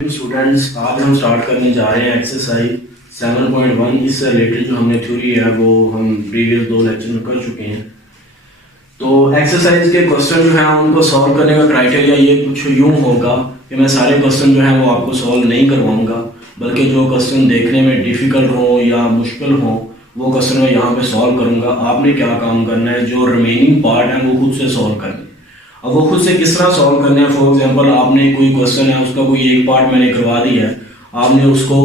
Students, आज हम start करने जा रहे हैं एक्सरसाइज 7.1। इससे रिलेटेड जो हमने थ्योरी है वो हम प्रीवियस 2 लेक्चर में कर चुके हैं। तो एक्सरसाइज के क्वेश्चन जो है उनको सॉल्व करने का क्राइटेरिया ये कुछ यूँ होगा कि मैं सारे क्वेश्चन जो है वो आपको सॉल्व नहीं करवाऊंगा, बल्कि जो क्वेश्चन देखने में डिफ़िकल्ट हो या मुश्किल हो वो क्वेश्चन मैं यहाँ पे सॉल्व करूँगा। आपने क्या काम करना है, जो रिमेनिंग पार्ट है वो खुद से सॉल्व करना है। अब वो खुद से किस तरह सॉल्व करने हैं, फॉर एग्जांपल आपने कोई क्वेश्चन है, उसका कोई एक पार्ट मैंने करवा दिया है, आपने उसको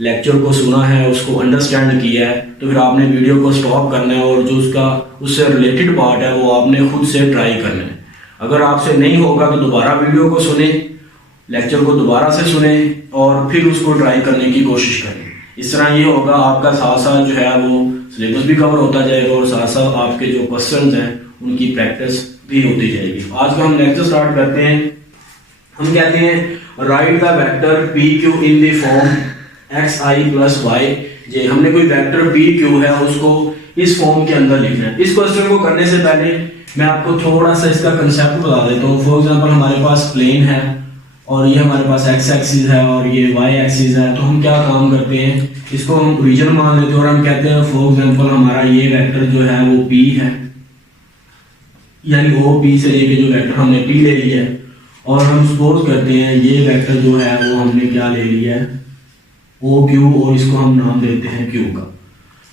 लेक्चर को सुना है, उसको अंडरस्टैंड किया है, तो फिर आपने वीडियो को स्टॉप करना है और जो उसका उससे रिलेटेड पार्ट है वो आपने खुद से ट्राई करना है। अगर आपसे नहीं होगा तो दोबारा वीडियो को सुने, लेक्चर को दोबारा से सुने और फिर उसको ट्राई करने की कोशिश करें। इस तरह ये होगा, आपका साथ साथ जो है वो सिलेबस भी कवर होता जाएगा और साथ साथ आपके जो क्वेश्चन हैं उनकी प्रैक्टिस भी होती जाएगी। आज का हम लेक्चर स्टार्ट करते हैं। हम कहते हैं write the vector P Q in the form X I plus Y J. हमने कोई वेक्टर पी क्यू है उसको इस फॉर्म के अंदर लिखना है। इस क्वेश्चन को करने से पहले मैं आपको थोड़ा सा इसका कंसेप्ट बता देता हूँ। फॉर एग्जांपल हमारे पास प्लेन है और ये हमारे पास एक्स एक्सिस है और ये वाई एक्सिस है, तो हम क्या काम करते हैं, इसको हम ओरिजिन मान लेते हैं और हम कहते हैं फॉर एग्जांपल हमारा ये वेक्टर जो है वो पी है, यानी ओ पी से लेके जो वेक्टर हमने पी ले लिया है और हम सपोज करते हैं ये वेक्टर जो है वो हमने क्या ले लिया है ओ क्यू और इसको हम नाम देते हैं क्यू का।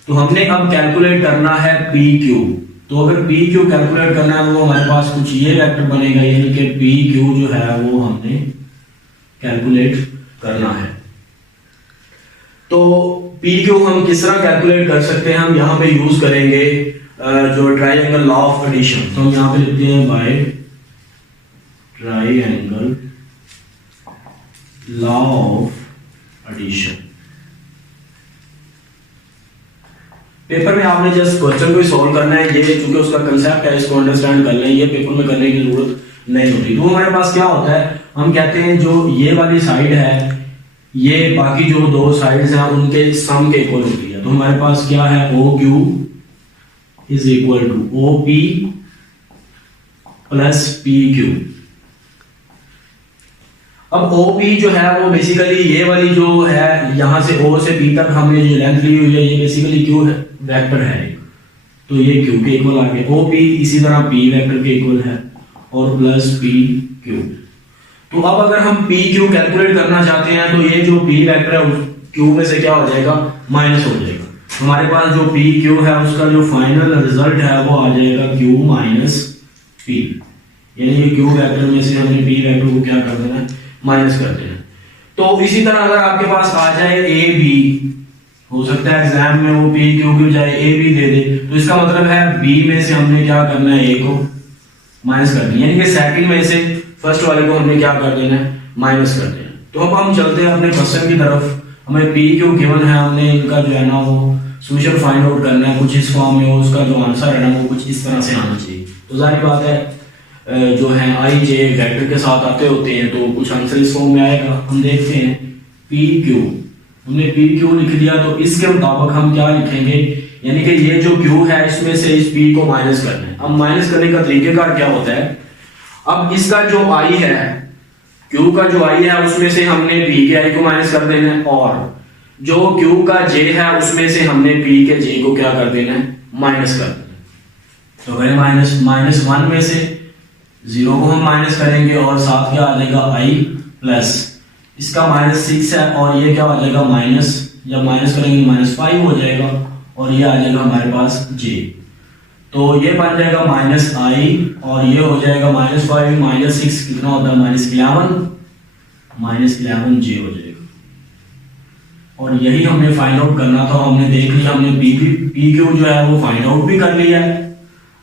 तो हमने अब कैलकुलेट करना है पी क्यू। तो अगर पी क्यू कैलकुलेट करना है तो हमारे पास कुछ ये वेक्टर बनेगा, यानी कि पी क्यू जो है वो हमने कैलकुलेट करना है। तो पी क्यू हम किस तरह कैलकुलेट कर सकते हैं, हम यहाँ पे यूज करेंगे जो ट्राइंगल लॉ ऑफ एडिशन। तो हम यहां पे लिखते हैं by triangle law of addition. Paper में आपने जस्ट क्वेश्चन को सॉल्व करना है, ये चूंकि उसका कंसेप्ट है इसको अंडरस्टैंड कर लें, ये पेपर में करने की जरूरत नहीं होती। तो हमारे पास क्या होता है, हम कहते हैं जो ये वाली साइड है ये बाकी जो 2 साइड्स हैं उनके सम के इक्वल होती है। तो हमारे पास क्या है O Q is equal to OP plus PQ। अब OP जो है वो बेसिकली ये वाली जो है यहां से O से P तक हमने जो लेंथ ली हुई है ये बेसिकली Q है, वेक्टर है, तो ये Q के इक्वल आ गया। OP इसी तरह P वेक्टर के इक्वल है और प्लस PQ। तो अब अगर हम PQ कैलकुलेट करना चाहते हैं तो ये जो P वेक्टर है Q में से क्या हो जाएगा, माइनस हो जाएगा। हमारे पास जो पी क्यू है उसका जो फाइनल रिजल्ट है वो आ जाएगा क्यू माइनस पी, यानी ये क्यू वेक्टर में से हमने पी वेक्टर को क्या कर देना है, माइनस कर देना। तो इसी तरह अगर आपके पास आ जाए ए बी, हो सकता है एग्जाम में वो पी क्यू की बजाय ए बी दे दे, तो इसका मतलब है बी में से हमने क्या करना है, ए को माइनस कर देना, यानी कि सेकंड में से फर्स्ट वाले को हमने क्या कर देना है, माइनस कर देना। तो अब हम चलते हैं अपने क्वेश्चन की तरफ। हमें पी क्यू गिवन है, हमने इनका जो है ना वो सोल्यूशन फाइंड आउट करना है, कुछ इस फॉर्म में हो, उसका जो आंसर है ना वो कुछ इस तरह से आना चाहिए। तो जाहिर बात है जो है आई जे वेक्टर के साथ आते होते हैं तो कुछ आंसर इस फॉर्म में आएगा। हम देखते हैं पी क्यू, हमने पी क्यू लिख दिया, तो इसके मुताबिक हम क्या लिखेंगे, यानी कि ये जो क्यू है इसमें से इस पी को माइनस करना है। अब माइनस करने का तरीकेकार क्या होता है, अब इसका जो आई है, क्यू का जो आई है उसमें से हमने पी के आई को माइनस कर देना है और जो क्यू का जे है उसमें से हमने पी के जे को क्या कर देना है, माइनस कर देना है। तो अगर माइनस 1 में से 0 को हम माइनस करेंगे और साथ क्या आ जाएगा आई प्लस इसका -6 है और ये क्या आ जाएगा माइनस, जब माइनस करेंगे -5 हो जाएगा और ये आ जाएगा हमारे पास जे। तो ये बन जाएगा माइनस आई और ये हो जाएगा -5 -6 कितना होता है, -11 जे हो जाएगा। और यही हमने फाइंड आउट करना था, हमने देख लिया, हमने पी क्यू जो है वो फाइंड आउट भी कर लिया है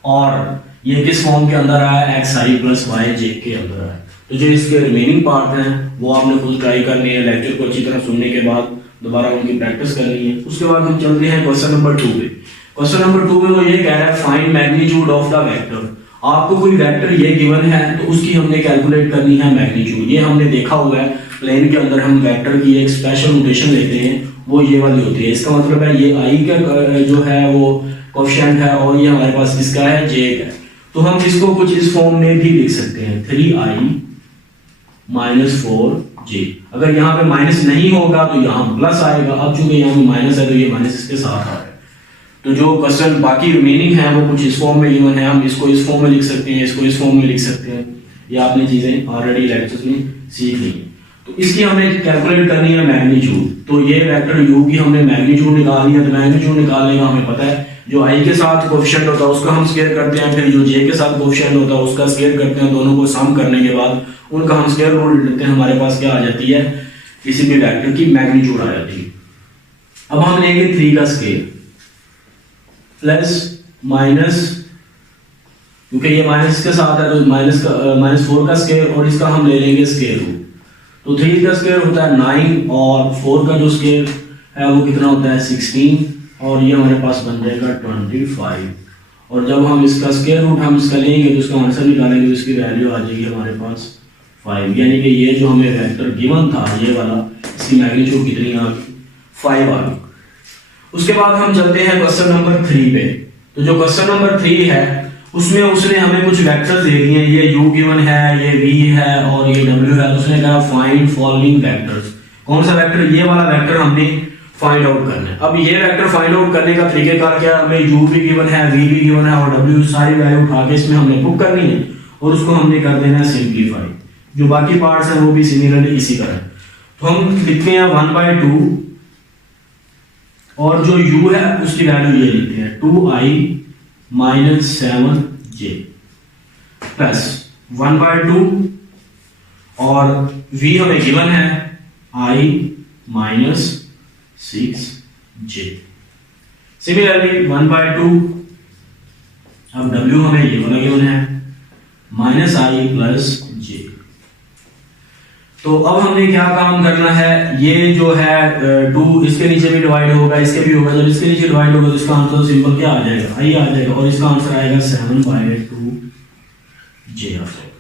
और ये किस फॉर्म के अंदर आया, एक्स आई प्लस वाई जे के अंदर आया। तो जो इसके रिमेनिंग पार्ट हैं वो आपने खुद ट्राई करनी है, लेक्चर को अच्छी तरह सुनने के बाद दोबारा उनकी प्रैक्टिस करनी है। उसके बाद हम चलते हैं क्वेश्चन नंबर 2 पे। क्वेश्चन नंबर 2 में वो ये कह रहा है find magnitude of the vector. आपको कोई वेक्टर ये गिवन है तो उसकी हमने कैलकुलेट करनी है मैग्नीट्यूड। ये हमने देखा हुआ है प्लेन के अंदर हम वेक्टर की एक स्पेशल नोटेशन लेते हैं, वो ये वाली होती है। इसका मतलब है ये आई का जो है वो कोएफिशिएंट है और ये हमारे पास किसका है, जे का। तो हम इसको कुछ इस फॉर्म में भी लिख सकते हैं 3i - 4 जी। अगर यहाँ पे माइनस नहीं होगा तो यहाँ प्लस आएगा। अब चूंकि यहाँ पे माइनस है तो ये माइनस इसके साथ आ रहा है। तो जो क्वेश्चन बाकी रिमेनिंग है वो कुछ इस फॉर्म में गिवन है, हम इसको इस फॉर्म में लिख सकते हैं, इसको इस फॉर्म में लिख सकते हैं। ये आपने चीजें ऑलरेडी लेक्चर्स में सीख ली। तो इसकी हमें कैलकुलेट करनी है मैग्नीट्यूड। तो ये वेक्टर u की हमने मैग्नीट्यूड निकाल लिया। तो मैग्नीट्यूड निकालने का हमें पता है जो i के साथ कोएफिशिएंट होता है उसका हम स्क्वायर करते हैं, फिर जो j के साथ कोएफिशिएंट होता है उसका स्क्वायर करते हैं। दोनों को सम करने के बाद उनका हम स्क्वायर रूट लेते हैं, हमारे पास क्या आ जाती है, किसी भी वेक्टर की मैग्नीट्यूड आ जाती है। अब हम लेंगे 3 का स्क्वायर प्लस माइनस, क्योंकि ये माइनस के साथ है तो -4 का स्क्वायर और इसका हम ले लेंगे स्क्वायर रूट। तो 3 का स्क्वायर होता है 9 और 4 का जो स्क्वायर है वो कितना होता है 16 और ये हमारे पास बन जाएगा 25। और जब हम इसका स्क्वायर रूट हम इसका लेंगे तो इसका आंसर निकालेंगे तो इसकी वैल्यू आ जाएगी हमारे पास 5। यानी कि ये जो हमें वेक्टर गिवन था ये वाला, इसकी मैग्नीट्यूड कितनी आ गई 5 आ गई। उसके बाद हम चलते हैं क्वेश्चन नंबर 3 पे। तो जो क्वेश्चन नंबर 3 है उसमें उसने हमें कुछ वेक्टर्स दे दिए हैं। ये u गिवन है, ये v है और ये w है। तो उसने कहा फाइंड फॉलोइंग वेक्टर्स। कौन सा वेक्टर, ये वाला वेक्टर हमने फाइंड आउट करना है। अब ये वेक्टर फाइंड आउट करने का तरीकेकार क्या है, हमें u भी गिवन है, v भी गिवन है और w सारी वैल्यू उठा के इसमें हमने पुट करनी है और उसको हमने कर देना है सिंप्लीफाई। जो बाकी पार्ट्स हैं वो भी सिमिलरली इसी तरह। तो हम लिखते हैं 1/2 और जो u है उसकी वैल्यू ये लिखते हैं 2i - 7j प्लस 1/2 और v हमें गिवन है i - 6j। सिमिलरली 1/2, अब w हमें ये वाला गिवन है -i + j। तो अब हमने क्या काम करना है, ये जो है 2 इसके नीचे भी डिवाइड होगा, इसके भी होगा। जब इसके नीचे डिवाइड होगा तो इसका आंसर सिंपल क्या आ जाएगा, i आ जाएगा और इसका आंसर आएगा 7/2j आ जाएगा।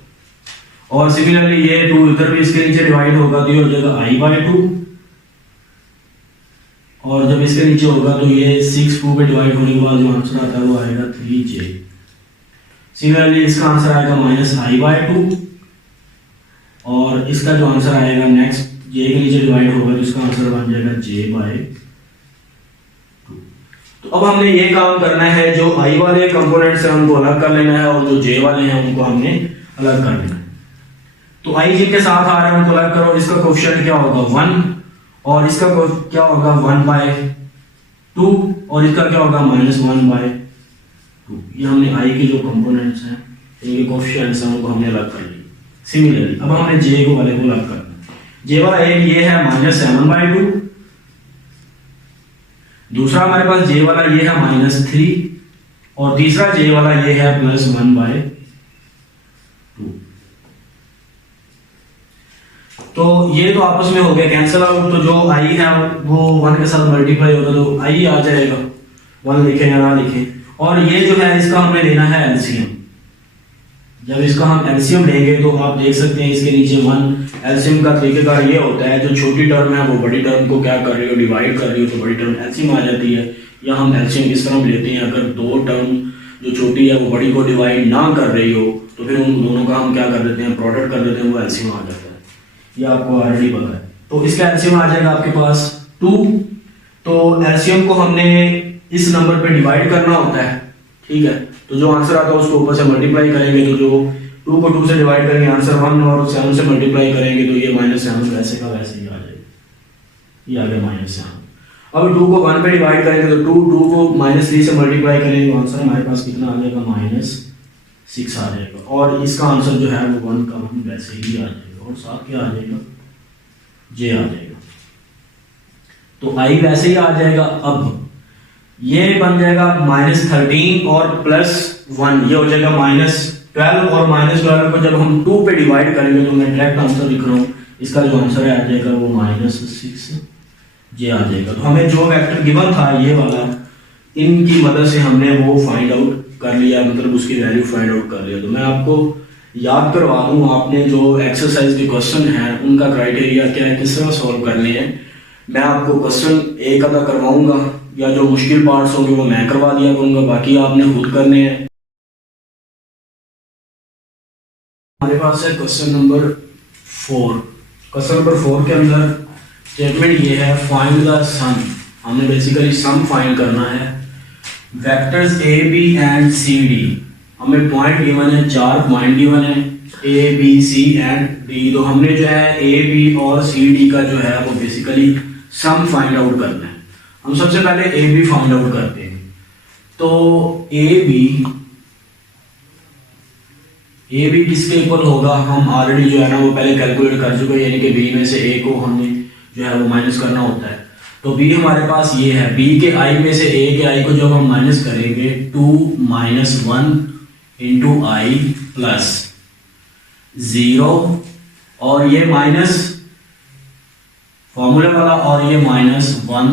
और सिमिलरली ये 2 इधर भी इसके नीचे डिवाइड होगा तो ये हो जाएगा i/2 और जब इसके नीचे होगा तो ये 6 2 पे डिवाइड होने के बाद जो आंसर आता है वो आएगा 3j। सिमिलरली इसका आंसर आएगा -i/2 और इसका जो आंसर आएगा नेक्स्ट j के नीचे डिवाइड होगा तो इसका आंसर बन जाएगा j/2। तो अब हमने ये काम करना है, जो i वाले कंपोनेंट्स हैं उनको अलग कर लेना है और जो j वाले हैं उनको हमने अलग कर लेना है। तो i जिनके साथ आ रहे हैं उनको अलग करो। इसका कोएफिशिएंट क्या होगा 1 और इसका क्या होगा 1/2 और इसका क्या होगा -1/2। ये हमने i के जो कंपोनेंट्स हैं इनके कोएफिशिएंट्स हैं उनको हमने अलग कर लिया। सिमिलरली अब हमने j को वाले को अलग करना है। j वाला एक ये है -7/2, दूसरा हमारे पास j वाला ये है -3 और तीसरा j वाला ये है +1/2। तो ये तो आपस में हो गया कैंसिल आउट। तो जो i है वो 1 के साथ मल्टीप्लाई होगा तो i आ जाएगा, 1 लिखें या ना लिखें। और ये जो है इसका हमें लेना है एलसीएम। जब इसका हम एलसीएम लेंगे तो आप देख सकते हैं इसके नीचे 1। एलसीएम का तरीकेकार ये होता है, जो छोटी टर्म है वो बड़ी टर्म को क्या कर रही हो, डिवाइड कर रही हो, तो बड़ी टर्म एलसीएम आ जाती है। या हम एलसीएम इस तरह लेते हैं, अगर 2 टर्म जो छोटी है वो बड़ी को डिवाइड ना कर रही हो तो फिर उन दोनों का हम क्या कर देते हैं, प्रोडक्ट कर देते हैं, वो एलसीएम आ जाता है। ये आपको ऑलरेडी पता है। तो इसका एलसीएम आ जाएगा आपके पास 2। तो एलसीएम को हमने इस नंबर पे डिवाइड करना होता है, ठीक है। तो जो आंसर आता है उसको ऊपर से मल्टीप्लाई करेंगे, तो जो 2 को 2 से डिवाइड करेंगे आंसर 1 और 7 से मल्टीप्लाई करेंगे तो ये -7 वैसे का वैसे ही आ जाएगा, ये आ गया -7। अब 2 को 1 पे डिवाइड करेंगे तो 2 को -3 से मल्टीप्लाई करेंगे तो आंसर हमारे पास कितना आ जाएगा -6 आ जाएगा। और इसका आंसर जो है वो 1 का 1 वैसे ही आ जाएगा और साथ क्या आ जाएगा j आ जाएगा। तो i वैसे ही आ जाएगा। अब ये बन जाएगा -13 और +1, ये हो जाएगा -12 और -12 को जब हम 2 पे डिवाइड करेंगे तो मैं डायरेक्ट आंसर लिख रहा हूँ, इसका जो आंसर आ जाएगा वो -6j आ जाएगा। तो हमें जो वेक्टर गिवन था ये वाला, इनकी मदद से हमने वो फाइंड आउट कर लिया, मतलब उसकी वैल्यू फाइंड आउट कर लिया। तो मैं आपको याद करवा दूं, आपने जो एक्सरसाइज के क्वेश्चन हैं उनका क्राइटेरिया क्या है, किस तरह सॉल्व करने हैं। मैं आपको क्वेश्चन एक आधा करवाऊंगा या जो मुश्किल पार्ट्स होंगे वो मैं करवा दिया करूंगा, बाकी आपने खुद करने हैं। हमारे पास है क्वेश्चन नंबर 4 क्वेश्चन नंबर 4 के अंदर स्टेटमेंट ये है फाइंड द सम। हमने बेसिकली सम फाइंड करना है vectors A B and C D. हमें पॉइंट गिवन है, 4 पॉइंट गिवन है A B C and D. तो हमने जो है ए बी और सी डी का जो है वो बेसिकली सम फाइंड आउट करना है। हम सबसे पहले ए बी फाइंड आउट करते हैं। तो ए बी किसके इक्वल होगा, हम ऑलरेडी जो है ना वो पहले कैलकुलेट कर चुके हैं, यानी कि बी में से ए को हमने जो है वो माइनस करना होता है। तो बी हमारे पास ये है, बी के आई में से ए के आई को जब हम माइनस करेंगे 2 - 1 इंटू आई प्लस 0 और ये माइनस फॉर्मूला वाला और ये -1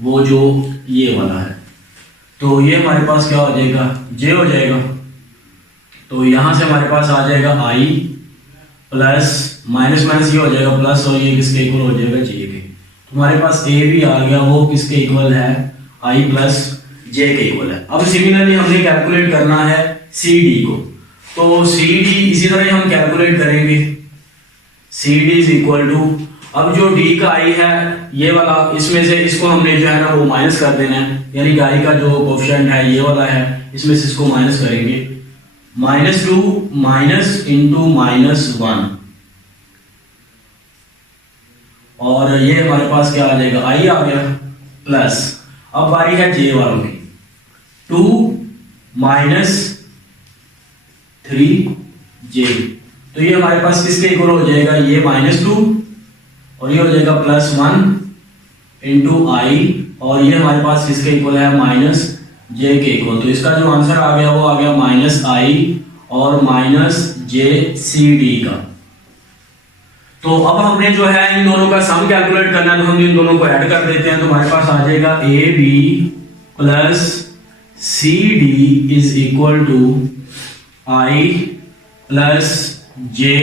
वो जो ये वाला है। तो ये हमारे पास क्या हो जाएगा, जे हो जाएगा। तो यहां से हमारे पास आ जाएगा आई प्लस माइनस माइनस ये हो जाएगा प्लस और ये किसके इक्वल हो जाएगा, जे के। तो हमारे पास ए भी आ गया, वो किसके इक्वल है, आई प्लस जे के इक्वल है। अब सिमिलरली हमने कैलकुलेट करना है सी डी को। तो सी डी इसी तरह हम कैलकुलेट करेंगे, C D is equal to, अब जो डी का आई है ये वाला, इसमें से इसको हमने जो है ना वो माइनस कर देना है, यानी कि आई का जो कोएफिशिएंट है ये वाला है, इसमें से इसको माइनस करेंगे। -2 माइनस इंटू -1 और ये हमारे पास क्या आ जाएगा, आई आ गया प्लस, अब बारी है जे वालों की, 2 - 3j। तो ये हमारे पास किसके इक्वल हो जाएगा, ये -2 और ये हो जाएगा +1 इंटू आई और ये हमारे पास किसके इक्वल है, -j के इक्वल। तो इसका जो आंसर आ गया वो आ गया -i और -jcd का। तो अब हमने जो है इन दोनों का सम कैलकुलेट करना है, तो हम इन दोनों को ऐड कर देते हैं। तो हमारे पास आ जाएगा A B plus C D is equal to I plus J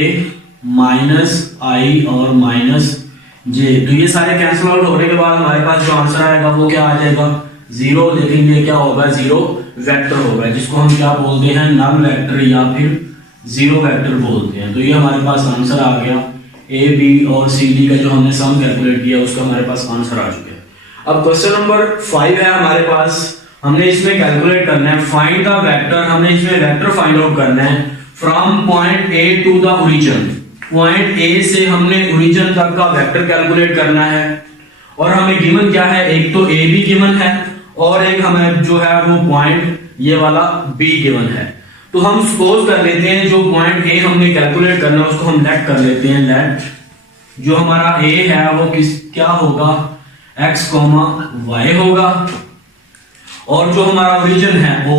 minus I और माइनस जे। तो ये सारे कैंसिल आउट होने के बाद हमारे पास जो आंसर आएगा वो क्या आ जाएगा, 0। लेकिन ये क्या होगा, 0 वेक्टर होगा, जिसको हम क्या बोलते हैं, नल वेक्टर या फिर 0 वेक्टर बोलते हैं। तो ये हमारे पास आंसर आ गया, ए बी और सी डी का जो हमने सम कैलकुलेट किया उसका हमारे पास आंसर आ चुका है। अब क्वेश्चन नंबर 5 है हमारे पास, हमने इसमें कैलकुलेट करना है फाइंड द वेक्टर। हमने इसमें वेक्टर फाइंड आउट करना है from point A to the origin. Point A से हमने ओरिजिन तक का वेक्टर कैलकुलेट करना है और हमें गिवन क्या है, एक तो ए बी गिवन है और एक हमें जो है वो पॉइंट ये वाला बी गिवन है। तो हम सपोज कर लेते हैं जो पॉइंट ए हमने कैलकुलेट करना है उसको हम लेट कर लेते हैं। लेट जो हमारा ए है वो क्या होगा, x, y होगा और जो हमारा ओरिजिन है वो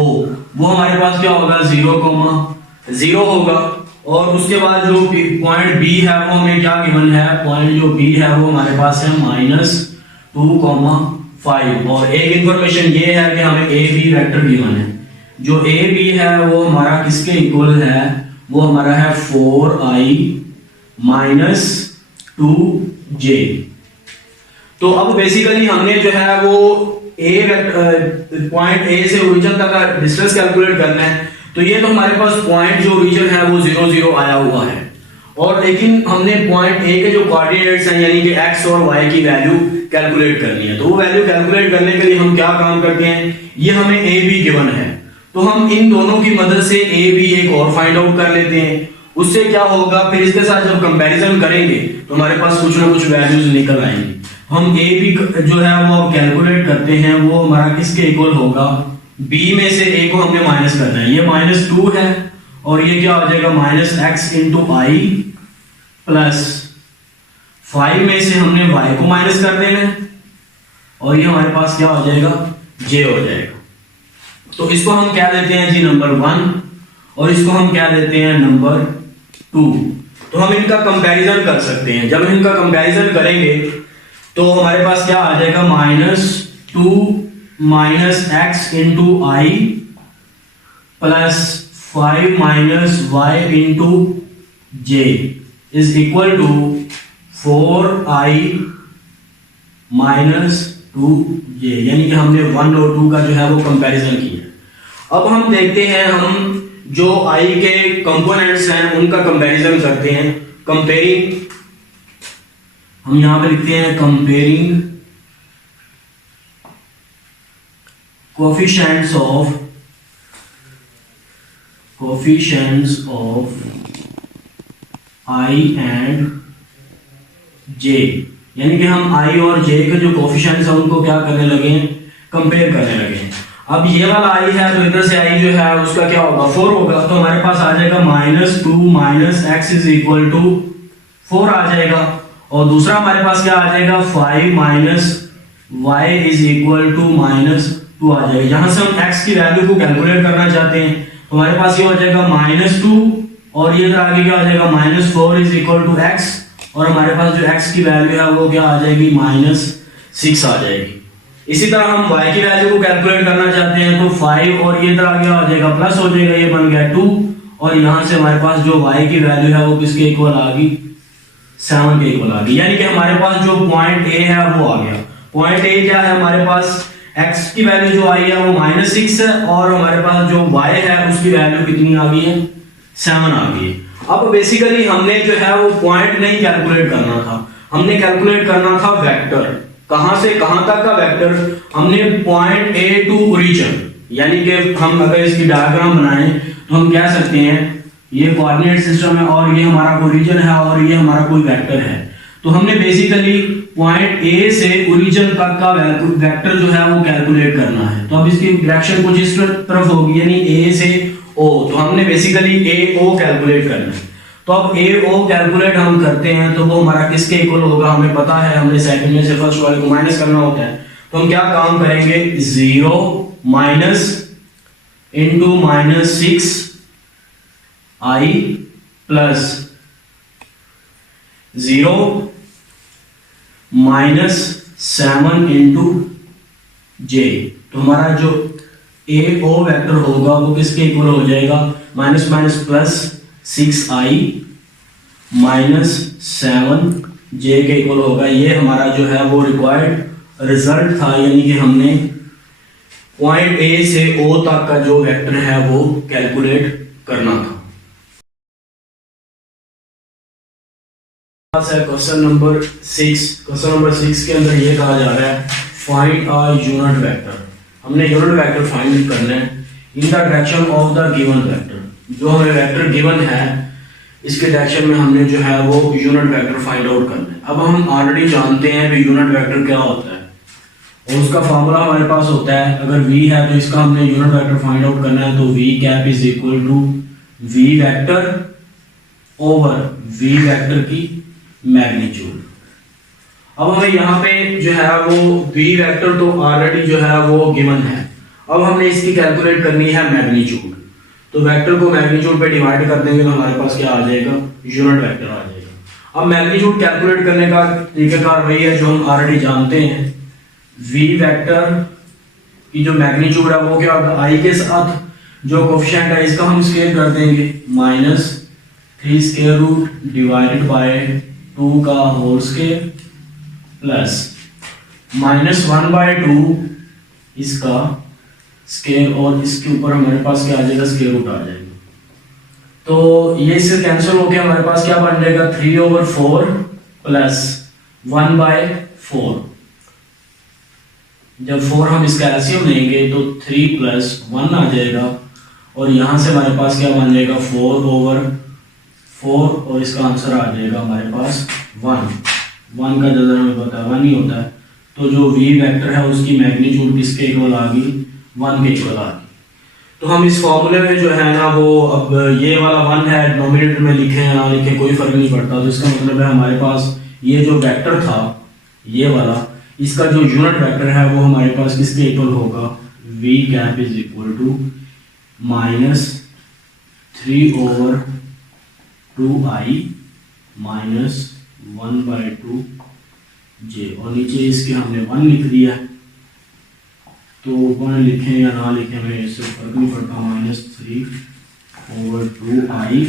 हमारे पास क्या होगा, 0, होगा। और उसके बाद जो पॉइंट बी है वो हमें क्या गिवन है, पॉइंट जो बी है वो हमारे पास है -2, 5। और एक इंफॉर्मेशन ये है कि हमें ए बी वेक्टर गिवन है। जो ए बी है वो हमारा किसके इक्वल है, वो हमारा है 4i - 2j। तो अब बेसिकली हमने जो है वो पॉइंट ए से ओरिजिन तक का डिस्टेंस कैलकुलेट करना है। तो ये तो हमारे पास पॉइंट जो ओरिजिन है वो 0, 0 आया हुआ है और लेकिन हमने पॉइंट ए के जो कोऑर्डिनेट्स हैं यानी कि x और y की वैल्यू कैलकुलेट करनी है। तो वो वैल्यू कैलकुलेट करने के लिए हम क्या काम करते हैं, ये हमें ए बी गिवन है तो हम इन दोनों की मदद से ए बी एक और फाइंड आउट कर लेते हैं। उससे क्या होगा, फिर इसके साथ जब कंपैरिजन करेंगे तो हमारे पास कुछ ना कुछ वैल्यूज निकल आएंगी। हम ए बी जो है वो कैलकुलेट करते हैं, वो हमारा किसके इक्वल होगा, बी में से ए को हमने माइनस करना है, ये -2 है और ये क्या हो जाएगा -x इंटू आई प्लस 5 में से हमने y को माइनस कर देना है और ये हमारे पास क्या हो जाएगा, j हो जाएगा। तो इसको हम क्या देते हैं जी, नंबर 1 और इसको हम क्या देते हैं, नंबर 2। तो हम इनका कंपैरिजन कर सकते हैं। जब इनका कंपैरिजन करेंगे तो हमारे पास क्या आ जाएगा, -2 - x into i plus 5 - y into j is equal to 4i - 2j। यानी कि हमने 1 और 2 का जो है वो कंपैरिजन किया। अब हम देखते हैं, हम जो i के कंपोनेंट्स हैं उनका कंपैरिजन करते हैं। कंपेयरिंग हम यहां पे लिखते हैं comparing coefficients of I and J, यानी कि हम आई और जे के जो कोएफिशिएंट्स हैं उनको क्या करने लगे, कंपेयर करने लगे। अब ये वाला आई है तो इधर से आई जो है उसका क्या होगा, 4 होगा, तो हमारे पास आ जाएगा -2 minus x is equal to 4 आ जाएगा। और दूसरा हमारे पास क्या आ जाएगा, 5 minus y is equal to -2 आ जाएगा। यहां से हम x की वैल्यू को कैलकुलेट करना चाहते हैं तो हमारे पास ये हो जाएगा -2 और ये इधर आगे क्या आ जाएगा -4 इज इक्वल टू x, और हमारे पास जो x की वैल्यू है वो क्या आ जाएगी -6 आ जाएगी। इसी तरह हम y की वैल्यू को कैलकुलेट करना चाहते हैं तो 5 और ये इधर आगे आ जाएगा प्लस हो जाएगा, ये बन गया 2, और यहां से हमारे पास जो y की वैल्यू है वो किसके इक्वल आ गई, 7 के इक्वल आ गई। यानी कि हमारे पास जो पॉइंट A है वो आ गया। पॉइंट A क्या है, हमारे पास x की वैल्यू जो आई है वो -6 है और हमारे पास जो y है उसकी वैल्यू कितनी आ गई है, 7 आ गई है। अब बेसिकली हमने जो है वो पॉइंट नहीं कैलकुलेट करना था, हमने कैलकुलेट करना था वेक्टर। कहां से कहां तक का वेक्टर, हमने पॉइंट A टू ओरिजिन, यानी कि हम अगर इसकी डायग्राम बनाएं तो हम कह सकते हैं ये कोऑर्डिनेट सिस्टम है और ये हमारा ओरिजिन है और ये हमारा कोई वेक्टर है। तो हमने बेसिकली पॉइंट A से ओरिजिन तक का वेक्टर जो है वो कैलकुलेट करना है। तो अब इसकी डायरेक्शन कुछ इस तरफ होगी, यानी A से O, तो हमने बेसिकली AO कैलकुलेट करना है। तो अब AO कैलकुलेट हम करते हैं तो वो हमारा किसके इक्वल होगा, हमें पता है, हमने सेकंड में से फर्स्ट वाले को माइनस करना होता है। तो हम क्या काम करेंगे, 0 माइनस इंटू -6 आई प्लस 0 -7 इंटू जे। तो हमारा जो AO वेक्टर होगा वो किसके इक्वल हो जाएगा, माइनस माइनस प्लस 6i -7 जे के इक्वल होगा। ये हमारा जो है वो रिक्वायर्ड रिजल्ट था, यानी कि हमने पॉइंट A से O तक का जो वेक्टर है वो कैलकुलेट करना था। Question number 6। क्वेश्चन नंबर 6 के अंदर ये कहा जा रहा है फाइंड अ यूनिट वेक्टर। हमने यूनिट वेक्टर फाइंड करना है in the direction of the given vector. जो हमें वेक्टर गिवन है इसके डायरेक्शन में हमने जो है वो यूनिट वेक्टर फाइंड आउट करना है। अब हम ऑलरेडी जानते हैं कि यूनिट वेक्टर क्या होता है और उसका फार्मूला हमारे पास होता है, अगर v है तो इसका हमने यूनिट वेक्टर फाइंड आउट करना है, तो v cap is equal to v vector over v vector की मैग्नीट्यूड। अब हमें यहाँ पे जो है वो v वेक्टर तो ऑलरेडी जो है वो गिवन है, अब हमने इसकी कैलकुलेट करनी है मैग्नीट्यूड। तो वेक्टर को मैग्नीट्यूड पे डिवाइड कर देंगे तो हमारे पास क्या आ जाएगा, यूनिट वेक्टर आ जाएगा। अब मैग्नीट्यूड कैलकुलेट करने का तरीकाकार वही है जो हम ऑलरेडी जानते हैं, v वेक्टर की जो मैग्नीट्यूड है वो क्या होगा, i के साथ जो कोएफिशिएंट है इसका हम स्केयर कर देंगे, -3 स्क्वायर रूट डिवाइडेड बाय 2 का होल स्क्वायर प्लस -1/2 इसका स्क्वायर और इसके ऊपर हमारे पास क्या आ जाएगा, स्क्वायर रूट आ जाएगा। तो ये इससे कैंसिल होकर हमारे पास क्या बन जाएगा, 3/4 प्लस 1/4। जब 4 हम इसका एलसीएम लेंगे तो 3 + 1 आ जाएगा और यहां से हमारे पास क्या बन जाएगा, 4/4 और इसका आंसर आ जाएगा हमारे पास 1 का जगह हमें पता है 1 ही होता है। तो जो v वेक्टर है उसकी मैग्नीट्यूड किसके इक्वल आ गई, 1 के इक्वल आ गई। तो हम इस फॉर्मूले में जो है ना वो अब ये वाला 1 है, डिनोमिनेटर में लिखे या ना लिखे कोई फर्क नहीं पड़ता। तो इसका मतलब है हमारे पास ये जो वेक्टर था ये वाला, इसका जो यूनिट वेक्टर है वो हमारे पास किसके इक्वल होगा, v cap is equal to -3/2i -1/2 j, और नीचे इसके हमने 1 लिख दिया। तो 1 लिखें या ना लिखें हमें इससे फर्क नहीं पड़ता, -3/2i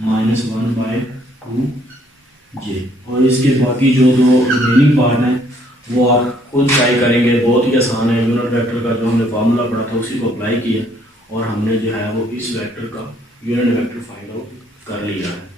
-1/2 j। और इसके बाकी जो दो रिमेनिंग पार्ट हैं वो आप खुद ट्राई करेंगे, बहुत ही आसान है। यूनिट वेक्टर का जो हमने फार्मूला पढ़ा था उसी को अप्लाई किया और हमने जो है वो इस वेक्टर का यूनिट वेक्टर फाइंड आउट कर लिया है।